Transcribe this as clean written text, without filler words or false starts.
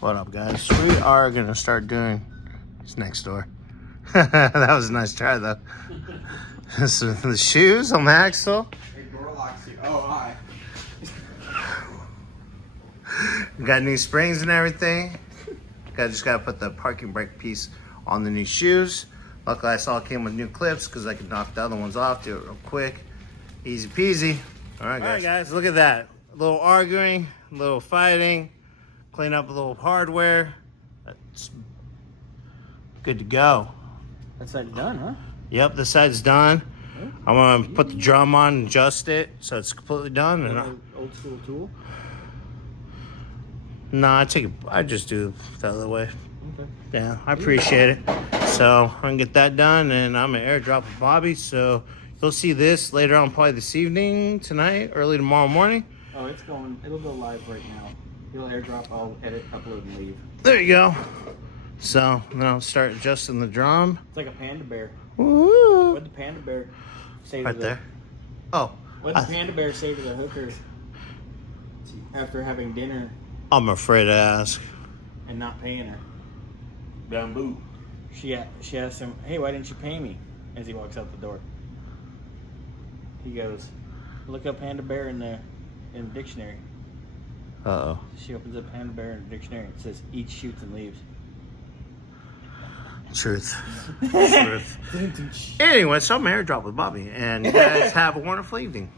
What up, guys? We are gonna start doing it's next door. That was a nice try, though. So, the shoes on the axle. Hey, door locks you. Oh, hi. We got new springs and everything. Just gotta put the parking brake piece on the new shoes. Luckily, I saw it came with new clips because I could knock the other ones off. Do it real quick, easy peasy. All right, guys, look at that. A little arguing, a little fighting. Clean up a little hardware. That's good to go. That's like done, huh? Yep, this side's done. I'm gonna put the drum on and adjust it so it's completely done. And Old school tool. no, I just do it the other way. Okay. Yeah, I appreciate it. So I'm gonna get that done, and I'm gonna airdrop with Bobby. So you'll see this later on, probably this evening, tonight, early tomorrow morning. Oh, it's going. It'll go live right now. You'll airdrop. I'll edit, upload, and leave. There you go. So now I'll start adjusting the drum. It's like a panda bear. Woo! What'd the panda bear say Right to there. Oh, What'd the panda bear say to the hooker after having dinner I'm afraid to ask. and not paying her? Bamboo. She asked him, "Hey, why didn't you pay me?" As he walks out the door. He goes, "Look up panda bear in the dictionary." Uh-oh. She opens up panda bear in the dictionary. It says, "Eats, shoots, and leaves." Truth. Truth. Anyway, so I'm airdrop with Bobby, and you guys have a wonderful evening.